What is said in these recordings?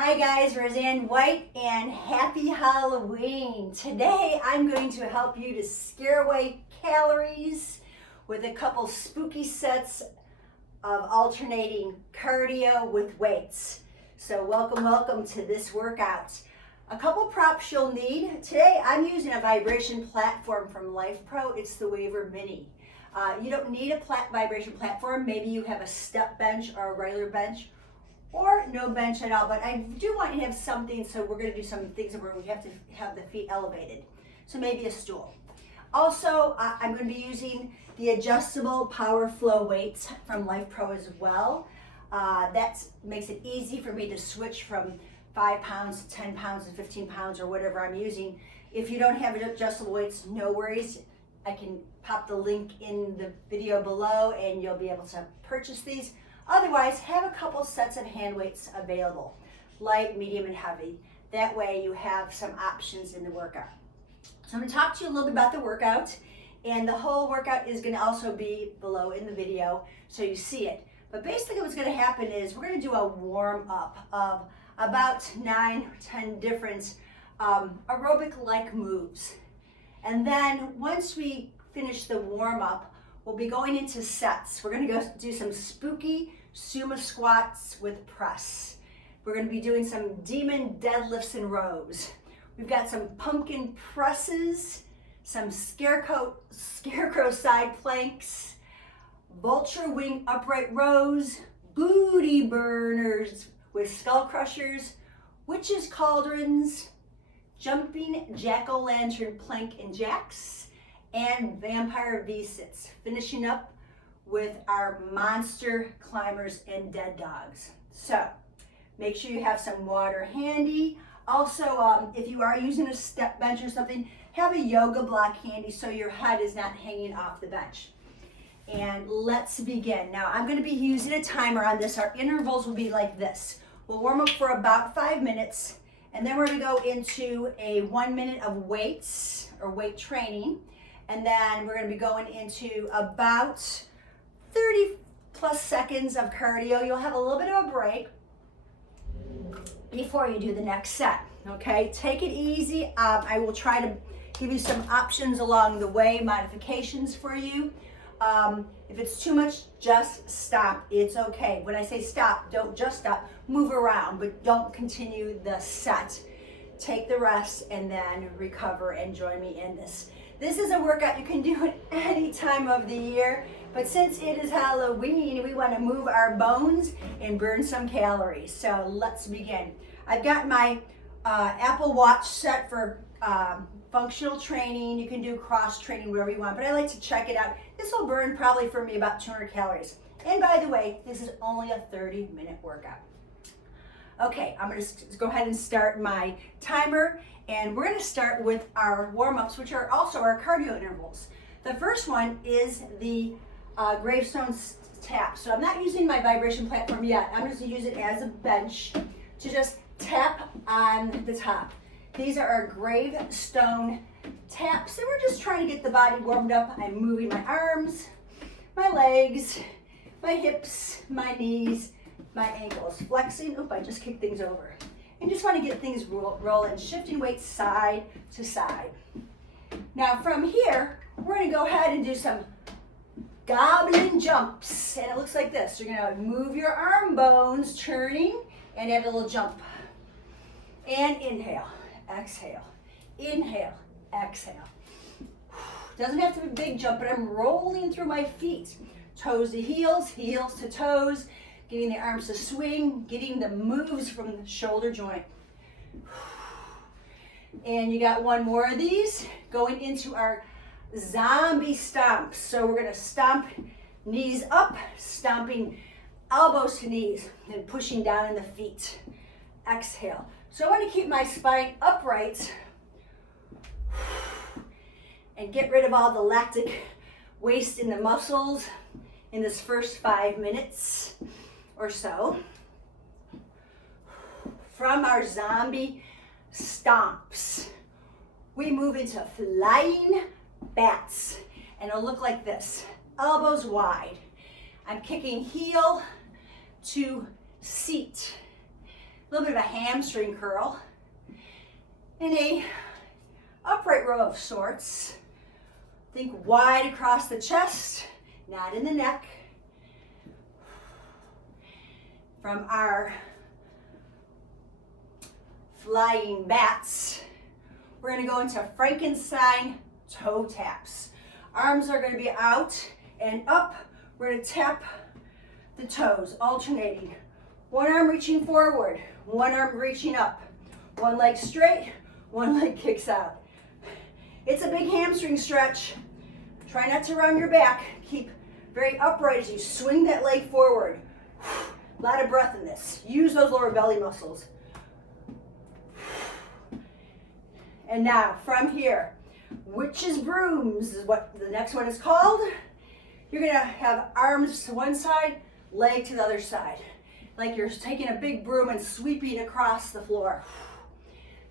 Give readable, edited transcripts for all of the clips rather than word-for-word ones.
Hi guys, Roseann White and happy Halloween. Today I'm going to help you to scare away calories with a couple spooky sets of alternating cardio with weights. So welcome to this workout. A couple props you'll need. Today I'm using a vibration platform from Lifepro. It's the Waver Mini. You don't need a vibration platform. Maybe you have a step bench or a regular bench, or no bench at all, but I do want you to have something, so we're going to do some things where we have to have the feet elevated. So maybe a stool. Also, I'm going to be using the adjustable Powerflow weights from Lifepro as well. That makes it easy for me to switch from 5 pounds to 10 pounds and 15 pounds or whatever I'm using. If you don't have adjustable weights, no worries. I can pop the link in the video below and you'll be able to purchase these. Otherwise, have a couple sets of hand weights available, light, medium, and heavy. That way you have some options in the workout. So I'm going to talk to you a little bit about the workout, and the whole workout is going to also be below in the video so you see it. But basically what's going to happen is we're going to do a warm up of about 9 or 10 different aerobic-like moves. And then once we finish the warm up, we'll be going into sets. We're going to go do some spooky Sumo squats with press. We're going to be doing some demon deadlifts and rows. We've got some pumpkin presses, some scarecrow side planks, vulture wing upright rows, booty burners with skull crushers, witches cauldrons, jumping jack-o'-lantern plank and jacks, and vampire V-sits, finishing up with our monster climbers and dead dogs. So make sure you have some water handy. Also, if you are using a step bench or something, have a yoga block handy so your head is not hanging off the bench. And let's begin. Now I'm going to be using a timer on this. Our intervals will be like this. We'll warm up for about 5 minutes, and then we're going to go into a 1 minute of weights or weight training. And then we're going to be going into about 30 plus seconds of cardio. You'll have a little bit of a break before you do the next set. Okay, take it easy. I will try to give you some options along the way, modifications for you. If it's too much, just stop. It's okay. When I say stop, don't just stop. Move around, but don't continue the set. Take the rest and then recover and join me in this. This is a workout you can do at any time of the year, but since it is Halloween, we want to move our bones and burn some calories. So let's begin. I've got my Apple Watch set for functional training. You can do cross training, whatever you want, but I like to check it out. This will burn probably for me about 200 calories. And by the way, this is only a 30-minute workout. Okay, I'm going to go ahead and start my timer, and we're going to start with our warm-ups, which are also our cardio intervals. The first one is the Gravestone Taps. So I'm not using my vibration platform yet. I'm just going to use it as a bench to just tap on the top. These are our Gravestone Taps, and we're just trying to get the body warmed up. I'm moving my arms, my legs, my hips, my knees, my ankles, flexing. Oop, I just kicked things over. And just want to get things rolling, shifting weights side to side. Now from here, we're going to go ahead and do some Goblin Jumps. And it looks like this. You're going to move your arm bones, turning, and add a little jump. And inhale, exhale, inhale, exhale. Doesn't have to be a big jump, but I'm rolling through my feet. Toes to heels, heels to toes. Getting the arms to swing, getting the moves from the shoulder joint. And you got one more of these going into our zombie stomps. So we're going to stomp knees up, stomping elbows to knees, and pushing down in the feet. Exhale. So I want to keep my spine upright and get rid of all the lactic waste in the muscles in this first 5 minutes or so. From our zombie stomps, we move into flying bats, and it'll look like this. Elbows wide. I'm kicking heel to seat. little bit of a hamstring curl, in a upright row of sorts. Think wide across the chest, not in the neck. From our flying bats, we're going to go into Frankenstein Toe Taps. Arms are going to be out and up. We're going to tap the toes, alternating. One arm reaching forward, one arm reaching up. One leg straight, one leg kicks out. It's a big hamstring stretch. Try not to round your back. Keep very upright as you swing that leg forward. A lot of breath in this. Use those lower belly muscles. And now, from here, witch's brooms is what the next one is called. You're gonna have arms to one side, leg to the other side. Like you're taking a big broom and sweeping across the floor.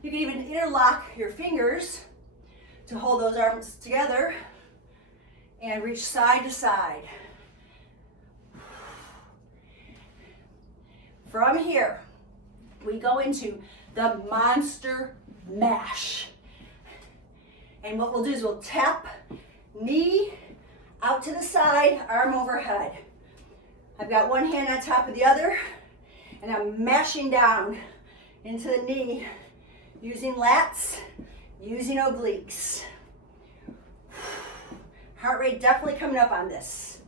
You can even interlock your fingers to hold those arms together and reach side to side. From here, we go into the monster mash. And what we'll do is we'll tap knee out to the side, arm overhead. I've got one hand on top of the other, and I'm mashing down into the knee using lats, using obliques. Heart rate definitely coming up on this.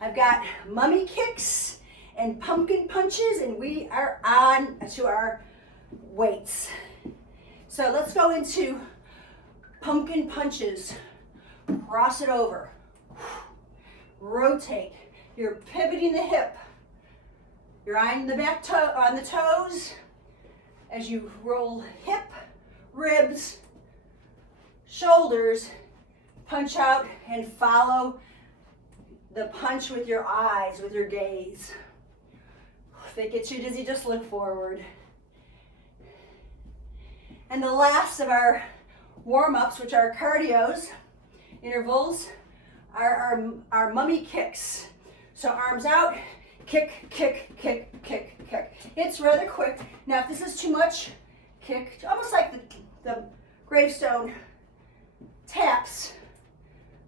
I've got mummy kicks and pumpkin punches, and we are on to our weights. So let's go into pumpkin punches. Cross it over. Rotate. You're pivoting the hip. You're on the back toe, on the toes as you roll hip, ribs, shoulders, punch out and follow the punch with your eyes, with your gaze. If it gets you dizzy, just look forward. And the last of our warm-ups, which are cardios, intervals, are our mummy kicks. So arms out, kick, kick, kick, kick, kick. It's rather quick. Now if this is too much, kick, almost like the Gravestone Taps,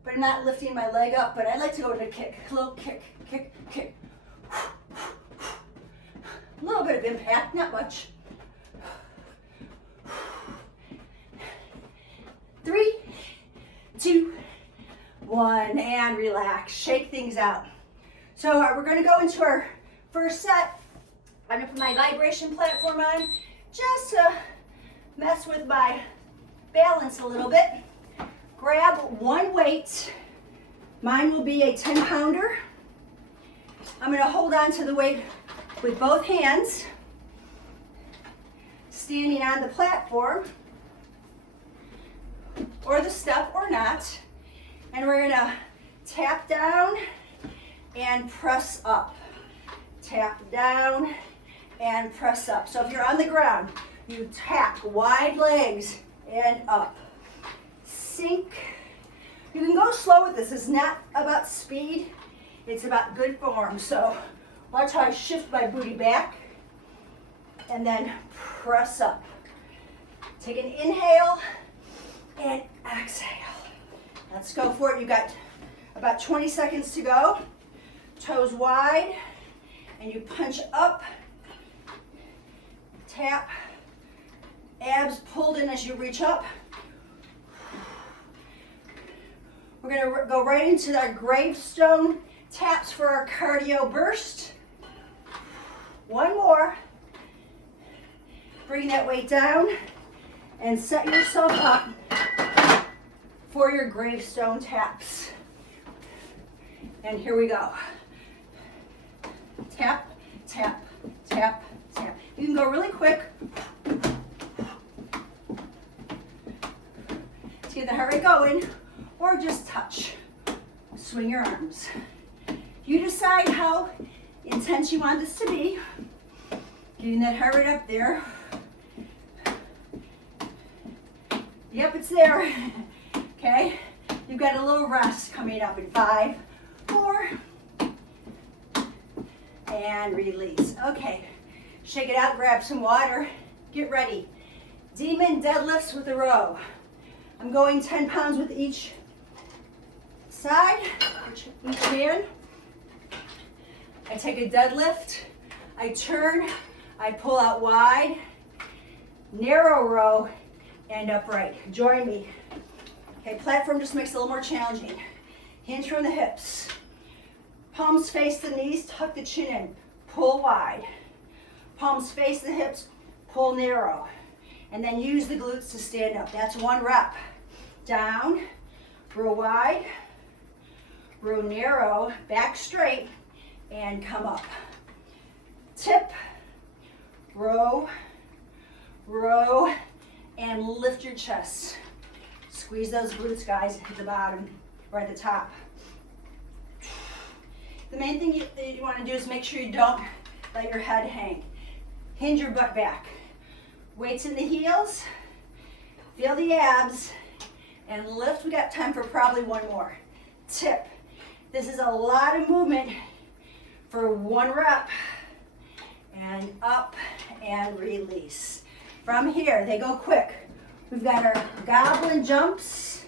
but I'm not lifting my leg up, but I like to go to kick, a little kick, kick, kick. A little bit of impact, not much. 3, 2, 1, and relax. Shake things out. So we're going to go into our first set. I'm going to put my vibration platform on just to mess with my balance a little bit. Grab one weight. Mine will be a 10-pounder. I'm going to hold on to the weight with both hands, standing on the platform or the step or not, and we're gonna tap down and press up. Tap down and press up. So if you're on the ground, you tap wide legs and up. Sink. You can go slow with this. It's not about speed, it's about good form. So watch how I shift my booty back and then press up. Take an inhale and exhale. Let's go for it. You've got about 20 seconds to go. Toes wide, and you punch up, tap, abs pulled in as you reach up. We're gonna go right into our Gravestone Taps for our cardio burst. One more. Bring that weight down and set yourself up for your Gravestone Taps. And here we go. Tap, tap, tap, tap. You can go really quick to get the heart rate going, or just touch. Swing your arms. You decide how intense you want this to be. Getting that heart rate up there. Yep, it's there. Okay, you've got a little rest coming up in 5, 4, and release. Okay, shake it out, grab some water, get ready. Demon deadlifts with a row. I'm going 10 pounds with each side, each hand. I take a deadlift, I turn, I pull out wide, narrow row, and upright. Join me. Okay, platform just makes it a little more challenging. Hinge from the hips. Palms face the knees, tuck the chin in, pull wide. Palms face the hips, pull narrow. And then use the glutes to stand up. That's 1 rep. Down, row wide, row narrow, back straight, and come up. Tip, row, row, and lift your chest. Squeeze those glutes, guys, at the bottom or at the top. The main thing you want to do is make sure you don't let your head hang. Hinge your butt back. Weights in the heels, feel the abs, and lift. We got time for probably 1 more. Tip. This is a lot of movement for 1 rep. And up and release. From here, they go quick. We've got our Goblin Jumps.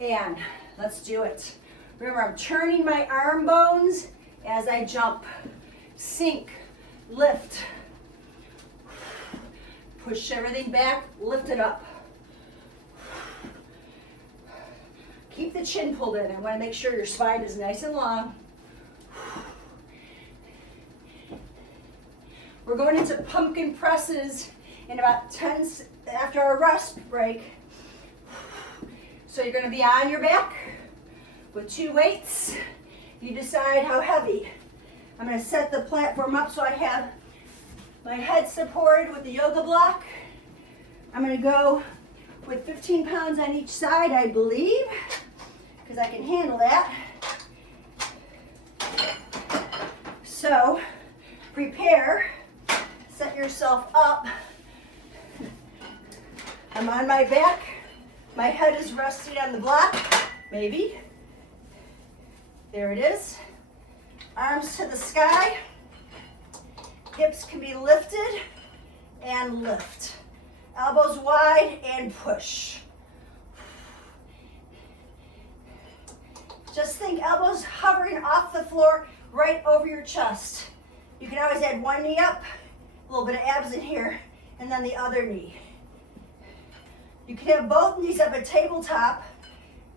And let's do it. Remember, I'm turning my arm bones as I jump. Sink, lift. Push everything back, lift it up. Keep the chin pulled in. I want to make sure your spine is nice and long. We're going into pumpkin presses in about 10 after our rest break. So you're going to be on your back with 2 weights. You decide how heavy. I'm going to set the platform up so I have my head supported with the yoga block. I'm going to go with 15 pounds on each side, I believe, because I can handle that. So prepare. Set yourself up. I'm on my back. My head is resting on the block. Maybe. There it is. Arms to the sky. Hips can be lifted and lift. Elbows wide and push. Just think elbows hovering off the floor right over your chest. You can always add 1 knee up, a little bit of abs in here, and then the other knee. You can have both knees up at tabletop.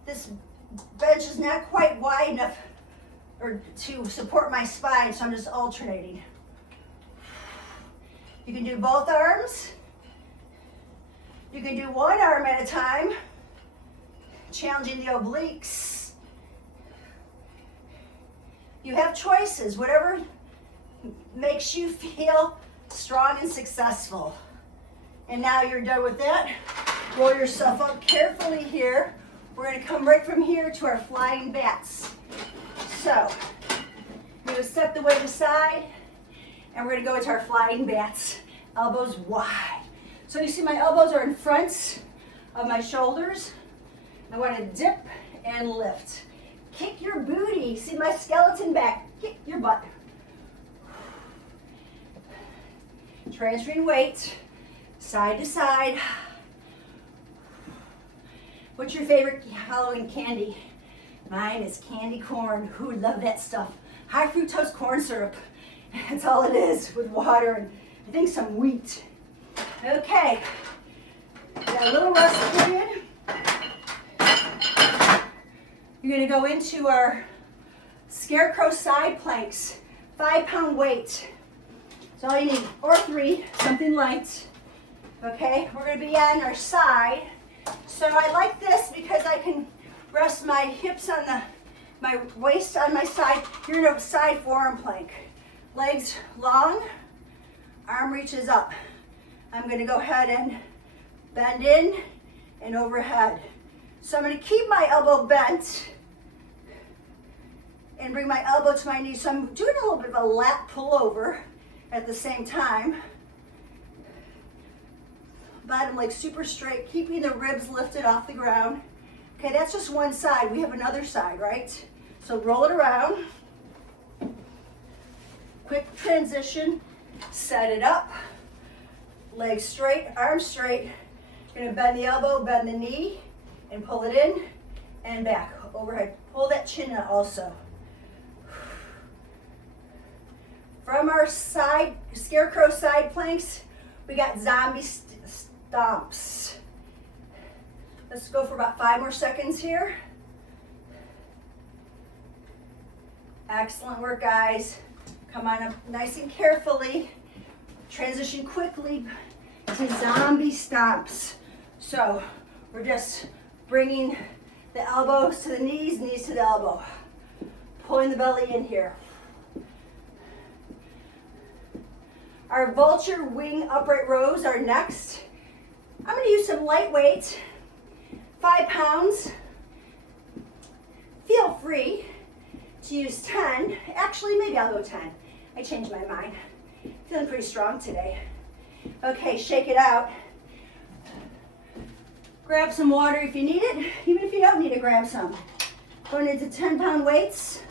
This bench is not quite wide enough to support my spine, so I'm just alternating. You can do both arms. You can do 1 arm at a time, challenging the obliques. You have choices, whatever makes you feel strong and successful. And now you're done with that. Roll yourself up carefully here. We're going to come right from here to our flying bats. So, I'm going to step the weight aside, and we're going to go into our flying bats. Elbows wide. So you see my elbows are in front of my shoulders. I want to dip and lift. Kick your booty. See my skeleton back. Kick your butt. Transferring weight, side to side. What's your favorite Halloween candy? Mine is candy corn. Who would love that stuff? High fructose corn syrup. That's all it is, with water and I think some wheat. Okay, got a little rest period. You're gonna go into our Scarecrow Sideplanks, 5-pound weight. That's all you need, or 3, something light. Okay, we're gonna be on our side. So I like this because I can rest my hips on my waist on my side. You're in a side forearm plank. Legs long, arm reaches up. I'm gonna go ahead and bend in and overhead. So I'm gonna keep my elbow bent and bring my elbow to my knee. So I'm doing a little bit of a lat pullover at the same time. Bottom leg super straight, keeping the ribs lifted off the ground. Okay, that's just one side. We have another side, right? So roll it around. Quick transition, set it up, legs straight, arms straight. You're gonna bend the elbow, bend the knee, and pull it in and back, overhead. Pull that chin out also. From our side, Scarecrow side planks, we got zombie stomps. Let's go for about 5 more seconds here. Excellent work, guys. Come on up nice and carefully. Transition quickly to zombie stomps. So we're just bringing the elbows to the knees, knees to the elbow. Pulling the belly in here. Our Vulture wing upright rows are next. I'm going to use some lightweight, 5 pounds. Feel free to use 10. Actually, maybe I'll go 10. I changed my mind. Feeling pretty strong today. Okay, shake it out. Grab some water if you need it. Even if you don't need to grab some. Going into 10-pound weights.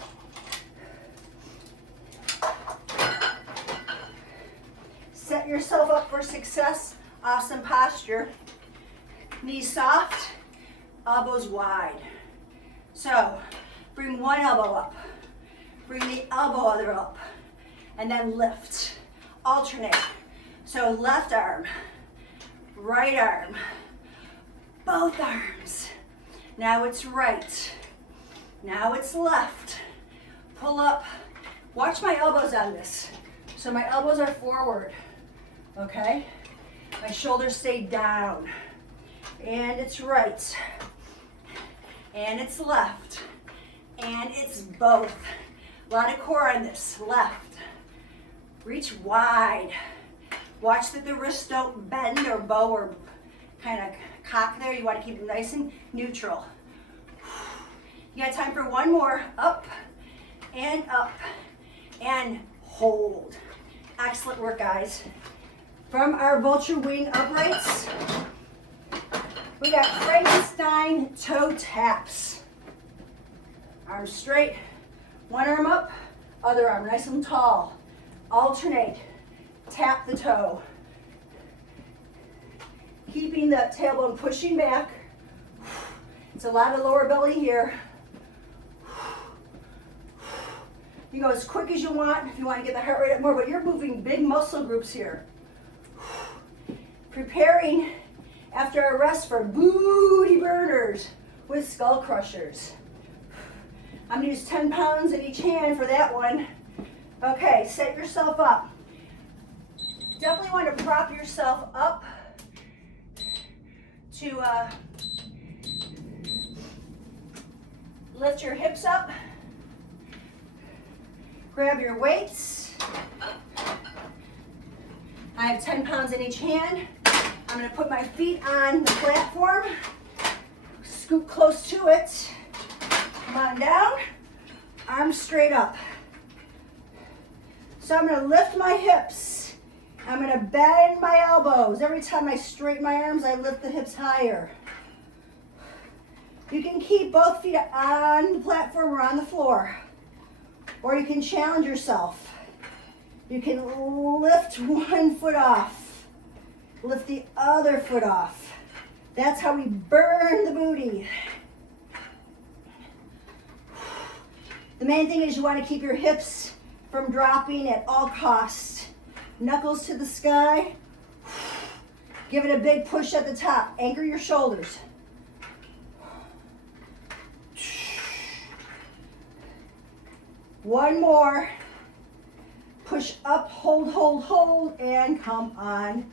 Set yourself up for success. Awesome posture. Knees soft, elbows wide. So, bring one elbow up. Bring the elbow other up. And then lift. Alternate. So, left arm, right arm, both arms. Now it's right. Now it's left. Pull up. Watch my elbows on this. So my elbows are forward. Okay? My shoulders stay down. And it's right. And it's left. And it's both. A lot of core on this. Left. Reach wide. Watch that the wrists don't bend or bow or kind of cock there. You want to keep them nice and neutral. You got time for one more. Up and hold. Excellent work, guys. From our Vulture wing uprights, we got Frankenstein Toe Taps. Arms straight, one arm up, other arm nice and tall. Alternate, tap the toe. Keeping the tailbone pushing back. It's a lot of lower belly here. You go as quick as you want if you want to get the heart rate up more, but you're moving big muscle groups here. Preparing after our rest for booty burners with skull crushers. I'm going to use 10 pounds in each hand for that one. Okay, set yourself up. Definitely want to prop yourself up to lift your hips up. Grab your weights. I have 10 pounds in each hand. I'm going to put my feet on the platform. Scoot close to it. Come on down. Arms straight up. So I'm going to lift my hips. I'm going to bend my elbows. Every time I straighten my arms, I lift the hips higher. You can keep both feet on the platform or on the floor. Or you can challenge yourself. You can lift one foot off. Lift the other foot off. That's how we burn the booty. The main thing is you want to keep your hips from dropping at all costs. Knuckles to the sky. Give it a big push at the top. Anchor your shoulders. One more. Push up, hold, hold, hold, and come on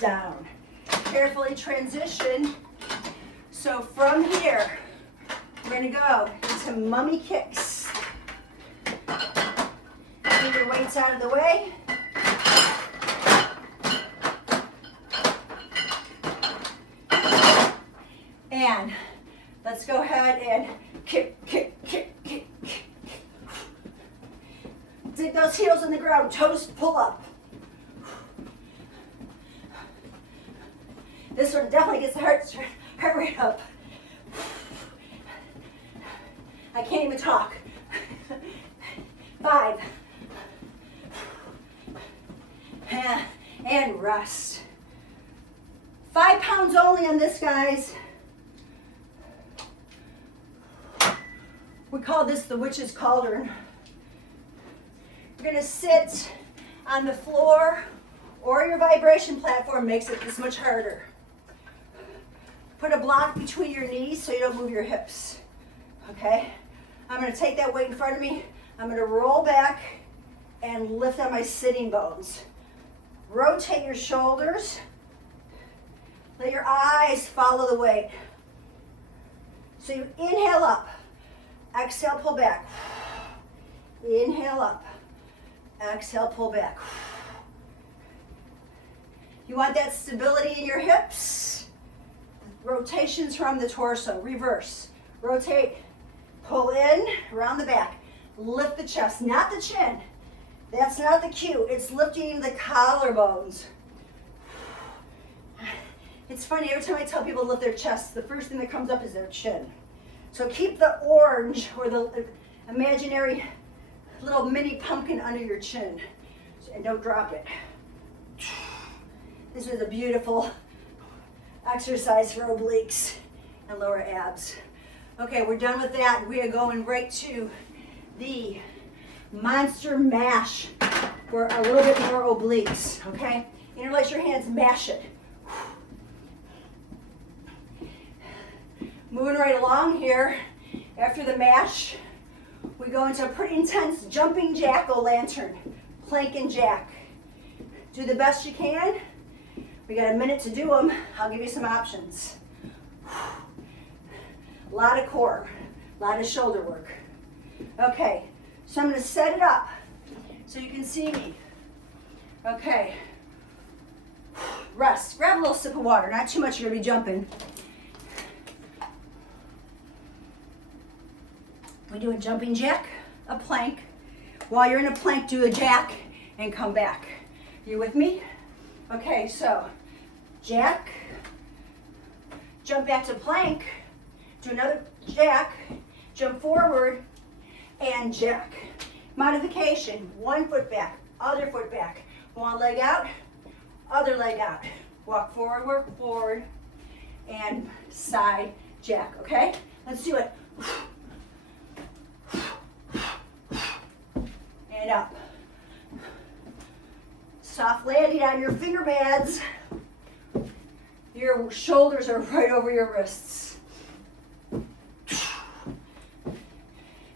down. Carefully transition. So from here, we're going to go into mummy kicks. Get your weights out of the way. And let's go ahead and kick, kick, kick, kick, kick. Dig those heels in the ground, toes pull up. This one definitely gets the heart rate up. I can't even talk. 5, And rest. 5 pounds only on this, guys. We call this the witch's cauldron. You're gonna sit on the floor or your vibration platform, makes it this much harder. Put a block between your knees so you don't move your hips, okay? I'm gonna take that weight in front of me. I'm gonna roll back and lift on my sitting bones. Rotate your shoulders. Let your eyes follow the weight. So you inhale up, exhale, pull back. Inhale up, exhale, pull back. You want that stability in your hips. Rotations from the torso, reverse. Rotate, pull in, around the back. Lift the chest, not the chin. That's not the cue, it's lifting the collarbones. It's funny, every time I tell people to lift their chest, the first thing that comes up is their chin. So keep the orange or the imaginary little mini pumpkin under your chin. And don't drop it. This is a beautiful exercise for obliques and lower abs. Okay, we're done with that. We are going right to the monster mash for a little bit more obliques, okay? Interlace your hands, mash it. Moving right along here, after the mash, we go into a pretty intense jumping jack-o'-lantern, plank and jack. Do the best you can. We got a minute to do them. I'll give you some options. A lot of core, a lot of shoulder work. Okay, so I'm gonna set it up so you can see me. Okay, rest, grab a little sip of water, not too much, you're gonna be jumping. We do a jumping jack, a plank. While you're in a plank, do a jack and come back. You with me? Okay, so jack, jump back to plank, do another jack, jump forward, and jack. Modification, one foot back, other foot back. One leg out, other leg out. Walk forward, work forward, and side jack, okay? Let's do it. And up. Soft landing on your finger pads. Your shoulders are right over your wrists.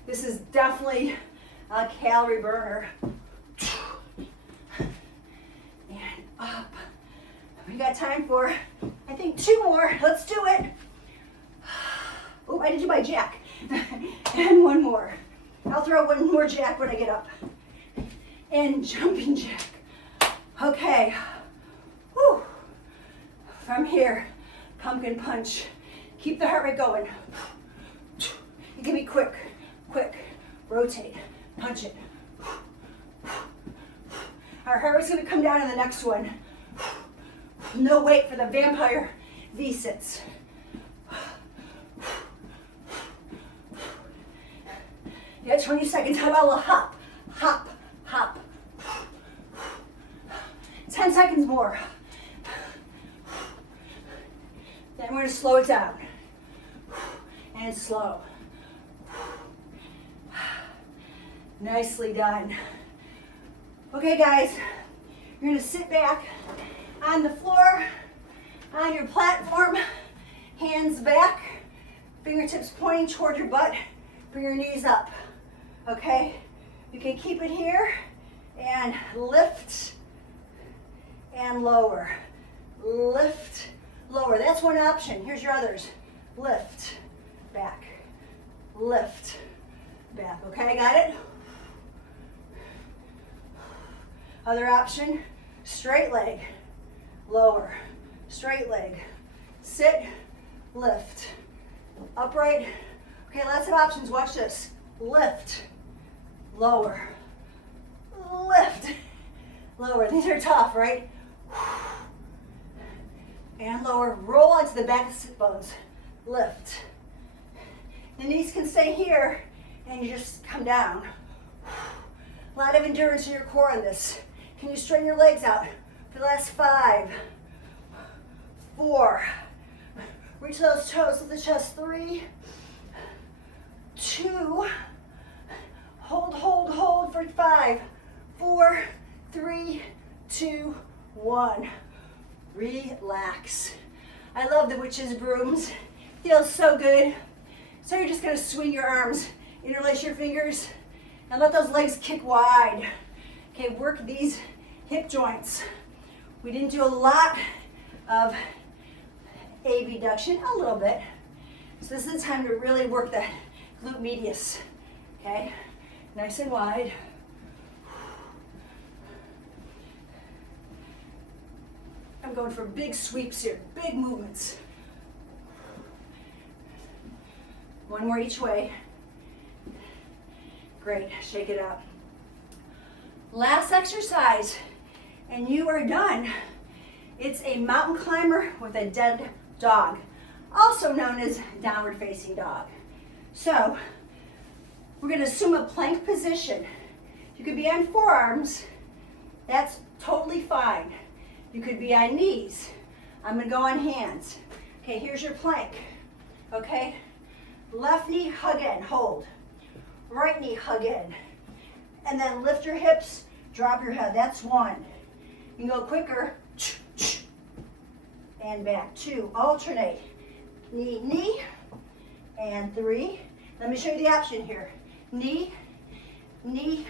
This is definitely a calorie burner. And up. We got time for, I think, 2 more. Let's do it. Oh, I didn't do my jack. And 1 more. I'll throw 1 more jack when I get up. And jumping jack. Okay. Whew. From here, pumpkin punch. Keep the heart rate going. It can be quick, quick. Rotate, punch it. Our heart rate's gonna come down in the next one. No wait for the vampire V-sits. You got 20 seconds. How about a little hop, hop, hop. 10 seconds more. Then we're gonna slow it down. And slow. Nicely done. Okay, guys, you're gonna sit back on the floor, on your platform, hands back, fingertips pointing toward your butt, bring your knees up, okay? You can keep it here and lift and lower. Lift, lower. That's one option. Here's your others. Lift, back, lift, back. Okay, got it? Other option, straight leg, lower, straight leg, sit, lift, upright. Okay, lots of options. Watch this. Lift, lower, lift, lower. These are tough, right? And lower. Roll onto the back of the sit bones. Lift. The knees can stay here, and you just come down. A lot of endurance in your core on this. Can you straighten your legs out for the last 5, 4, reach those toes to the chest, 3, 2, hold for 5, 4, 3, 2, 1. Relax. I love the witch's brooms. Feels so good. So you're just gonna swing your arms, interlace your fingers, and let those legs kick wide. Okay, work these hip joints. We didn't do a lot of abduction, a little bit. So this is the time to really work that glute medius. Okay, nice and wide. I'm going for big sweeps here, big movements. One more each way. Great, shake it out. Last exercise, and you are done. It's a mountain climber with a dead dog, also known as downward facing dog. So, we're gonna assume a plank position. You could be on forearms, that's totally fine. You could be on knees. I'm gonna go on hands. Okay, here's your plank, okay? Left knee, hug in, hold. Right knee, hug in. And then lift your hips, drop your head, that's 1. You can go quicker, and back, 2, alternate. Knee, knee, and 3. Let me show you the option here. Knee, knee,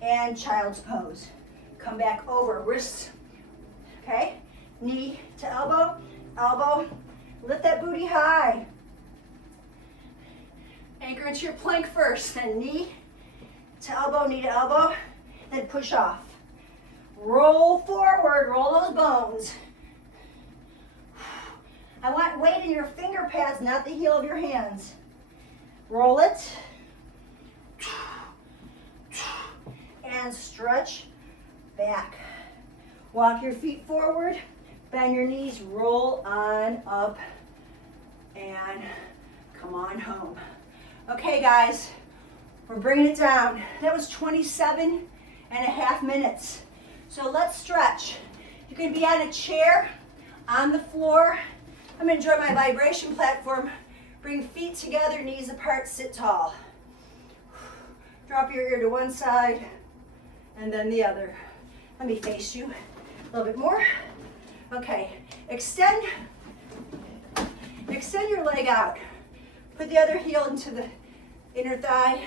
and child's pose. Come back over, wrists, okay? Knee to elbow, elbow, lift that booty high. Anchor into your plank first, then knee to elbow, then push off. Roll forward, roll those bones. I want weight in your finger pads, not the heel of your hands. Roll it. And stretch back. Walk your feet forward, bend your knees, roll on up, and come on home. Okay, guys, we're bringing it down. That was 27.5 minutes. So let's stretch. You can be on a chair, on the floor. I'm gonna enjoy my vibration platform. Bring feet together, knees apart, sit tall. Drop your ear to one side and then the other. Let me face you a little bit more. Okay, extend your leg out. Put the other heel into the inner thigh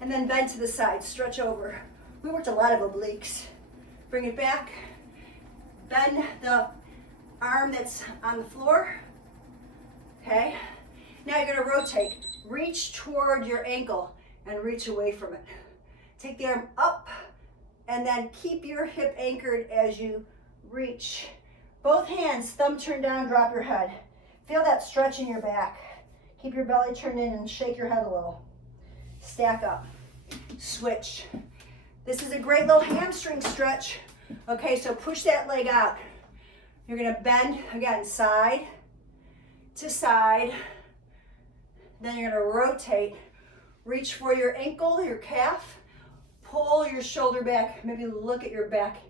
and then bend to the side, stretch over. We worked a lot of obliques. Bring it back. Bend the arm that's on the floor. Okay, now you're gonna rotate. Reach toward your ankle and reach away from it. Take the arm up and then keep your hip anchored as you reach. Both hands, thumb turned down, drop your head. Feel that stretch in your back. Keep your belly turned in and shake your head a little. Stack up, switch. This is a great little hamstring stretch. Okay, so push that leg out. You're gonna bend, again, side to side. Then you're gonna rotate. Reach for your ankle, your calf. Pull your shoulder back, maybe look at your back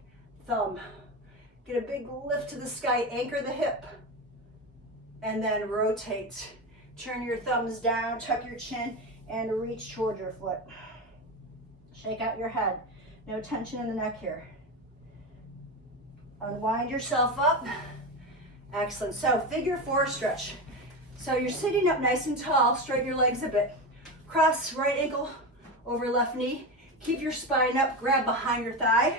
thumb. Get a big lift to the sky, anchor the hip. And then rotate. Turn your thumbs down, tuck your chin, and reach toward your foot. Shake out your head. No tension in the neck here. Unwind yourself up. Excellent. So figure 4 stretch. So you're sitting up nice and tall. Straighten your legs a bit. Cross right ankle over left knee. Keep your spine up. Grab behind your thigh.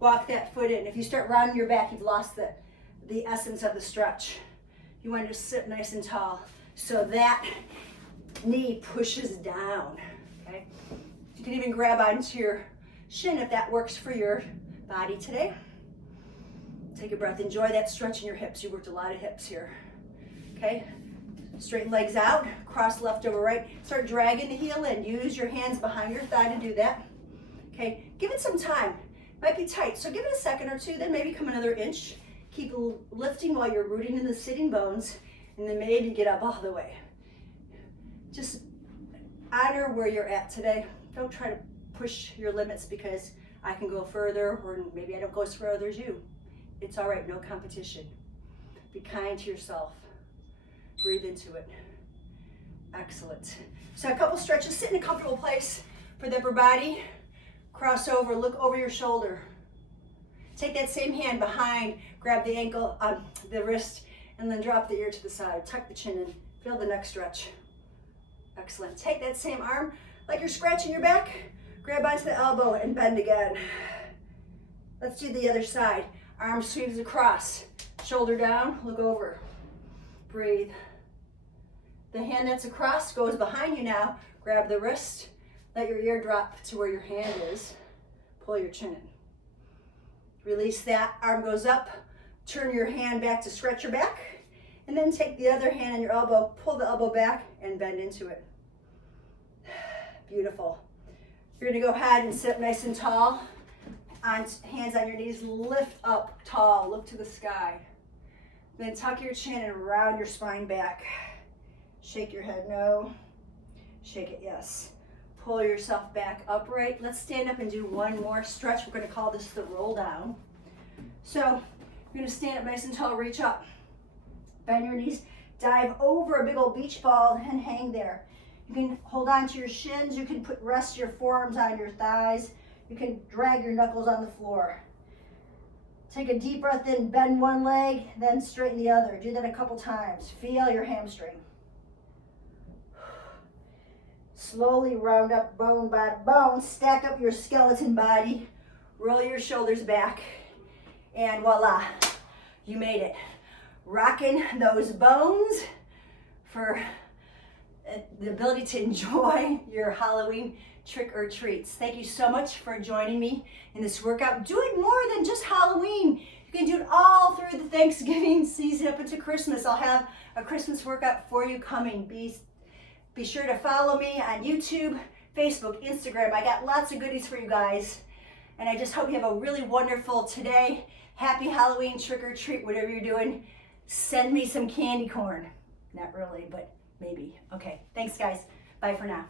Walk that foot in. If you start rounding your back, you've lost the essence of the stretch. You want to sit nice and tall so that knee pushes down. Okay. You can even grab onto your shin if that works for your body today. Take a breath. Enjoy that stretch in your hips. You worked a lot of hips here. Okay. Straighten legs out. Cross left over right. Start dragging the heel in. Use your hands behind your thigh to do that. Okay. Give it some time. Might be tight, so give it a second or two, then maybe come another inch. Keep lifting while you're rooting in the sitting bones, and then maybe get up all the way. Just honor where you're at today. Don't try to push your limits because I can go further, or maybe I don't go as further as you. It's all right, no competition. Be kind to yourself. Breathe into it. Excellent. So a couple stretches, sit in a comfortable place for the upper body. Cross over, look over your shoulder. Take that same hand behind, grab the ankle, the wrist, and then drop the ear to the side. Tuck the chin in, feel the neck stretch. Excellent. Take that same arm, like you're scratching your back, grab onto the elbow and bend again. Let's do the other side. Arm sweeps across, shoulder down, look over. Breathe. The hand that's across goes behind you now. Grab the wrist, let your ear drop to where your hand is. Pull your chin in. Release that, arm goes up, turn your hand back to stretch your back, and then take the other hand on your elbow, pull the elbow back and bend into it. Beautiful. You're gonna go ahead and sit up nice and tall, hands on your knees, lift up tall, look to the sky. Then tuck your chin and round your spine back. Shake your head no, shake it yes. Pull yourself back upright. Let's stand up and do one more stretch. We're gonna call this the roll down. So you're gonna stand up nice and tall, reach up. Bend your knees, dive over a big old beach ball and hang there. You can hold on to your shins. You can rest your forearms on your thighs. You can drag your knuckles on the floor. Take a deep breath in, bend one leg, then straighten the other. Do that a couple times. Feel your hamstring. Slowly round up bone by bone, stack up your skeleton body, roll your shoulders back, and voila, you made it. Rocking those bones for the ability to enjoy your Halloween trick or treats. Thank you so much for joining me in this workout. Do it more than just Halloween. You can do it all through the Thanksgiving season up into Christmas. I'll have a Christmas workout for you coming. Be sure to follow me on YouTube, Facebook, Instagram. I got lots of goodies for you guys. And I just hope you have a really wonderful today. Happy Halloween, trick or treat, whatever you're doing. Send me some candy corn. Not really, but maybe. Okay, thanks guys. Bye for now.